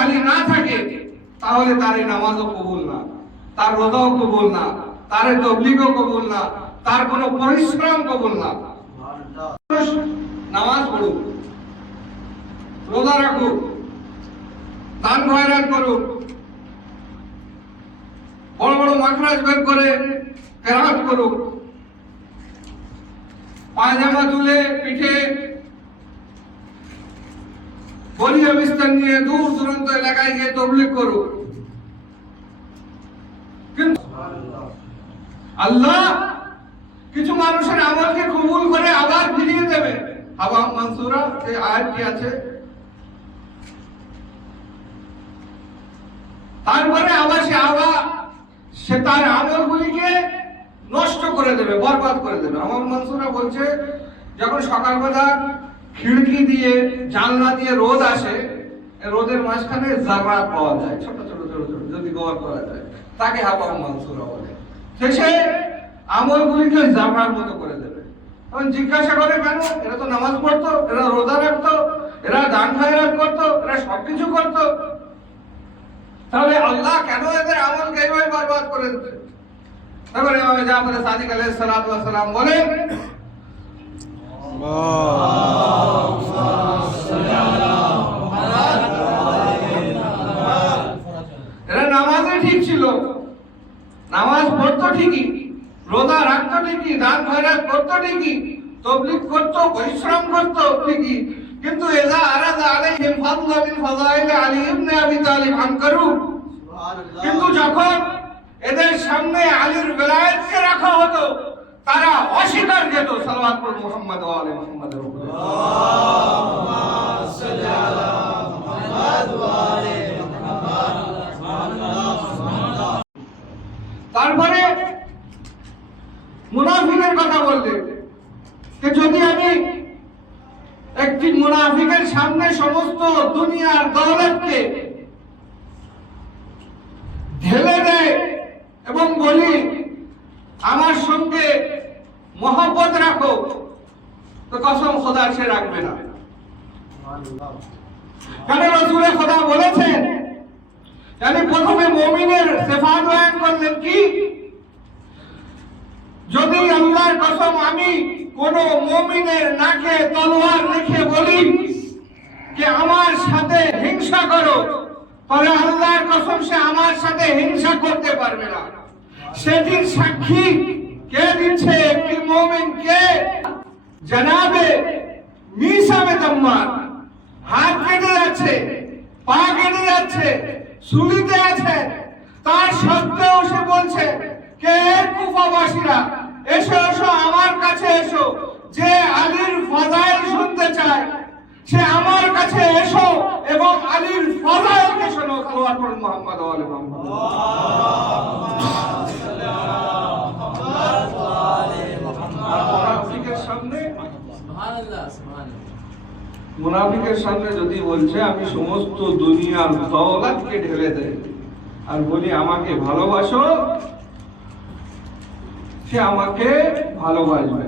আলী না থাকে তাহলে তার এই নামাজও কবুল না, তার রোজাও কবুল না, তার তাবলীগও কবুল না, তার কোনো পরিশ্রম কবুল না। নামাজ পড়ুক, রোজা রাখুক, দান খয়রাত করুক, বড় বড় মাখরাজ বের করে কেরাত করুক, পায়জামা তুলে পিঠে বলিয়া বিস্তার নিয়ে দূর দূরান্ত এলাকায় গিয়ে তাবলীগ করুক, কিন্তু আল্লাহ কিছু মানুষের আমলকে কবুল করে আবার ফিরিয়ে দেবে। হাবা মানসুরা এই আয়াতটি আছে, তারপরে আবার সে তার আমলগুলিকে নষ্ট করে দেবে, বরবাদ করে দেবে। আমার মানসুরা বলছে যখন সকালবেলা খিড়কি দিয়ে জানলা দিয়ে রোদ আসে, রোদের মাঝখানে জাররাত পাওয়া যায়, ছোট ছোট ছোট ছোট যদি গওয়ার করা যায়, তাকে হাবা মানসুরা বলে। শেষে আমলগুলিকে জাররার মতো করে দেবে। তখন জিজ্ঞাসা করে কেন? এরা তো নামাজ পড়তো, এরা রোজা রাখতো, এরা দান খয়রাত করতো, এরা সবকিছু করতো, তাহলে আল্লাহ কেন এদের আমলকে এইভাবে বরবাদ করে দিচ্ছে? তারপরে ইমাম জাফর সাদিক আলাইহিস সালাতু ওয়াস সালাম বলেন, এরা নামাজে ঠিক ছিল, নামাজ পড়তো ঠিকই, রোজা রাখতো ঠিকই, দান খয়রাত করতো ঠিকই, তাবলীগ করতো, পরিশ্রম করতো ঠিকই, কিন্তু এযা আরাদা আলাইহিম ফাদলা মিন ফাযাইল আলী ইবনে আবি তালিব আনকারু, কিন্তু যখন এদের সামনে আলীর বেলায়েতকে রাখা হতো তারা অস্বীকার যেত। সালাওয়াত পড়ুন মুহাম্মদ ওয়া আলি মুহাম্মাদের উপরে। আল্লাহুম্মা সাল্লি আলা মুহাম্মাদ ওয়া আলি মুহাম্মাদ। তারপরে মুনাফিকের কথা বললেন যে যদি আমি একটি মুনাফিকের সামনে সমস্ত দুনিয়ার দৌলতকে ঢেলে দেয় এবং বলি আমার সঙ্গে মহব্বত রাখো, তো কসম খোদা সে রাখবে না। কেন? রাসূল খোদা বলেছেন, yani প্রথমে মুমিনের সিফাত বয়ান করলেন কি, যদি আল্লাহর কসম আমি কোন মুমিনের নাকে তলোয়ার রেখে বলি যে আমার সাথে হিংসা করো, তাহলে আল্লাহর কসম সে আমার সাথে হিংসা করতে পারবে না। সেদিন সাক্ষী কে দিচ্ছে? একটি মুমিন কে? জনাবে মিসামে তাম্মার, হাত কেটে যাচ্ছে, পা কেটে যাচ্ছে, সুলিতে আছে, তার সত্ত্বেও সে বলছে কে কুফাবাসীরা এসো এসো আমার কাছে এসো, যে আলীর ফজাইল শুনতে চায় সে আমার কাছে এসো এবং আলীর ফজাইলকে শোনো। সাল্লাল্লাহু আলাইহি মুহাম্মদ ওয়া আলি মুহাম্মদ। মুনাফিকের সামনে যদি বলছে আমি সমস্ত দুনিয়ার দৌলতকে ঢেলে দেই আর বলি আমাকে ভালোবাসো, সে আমাকে ভালোবাসবে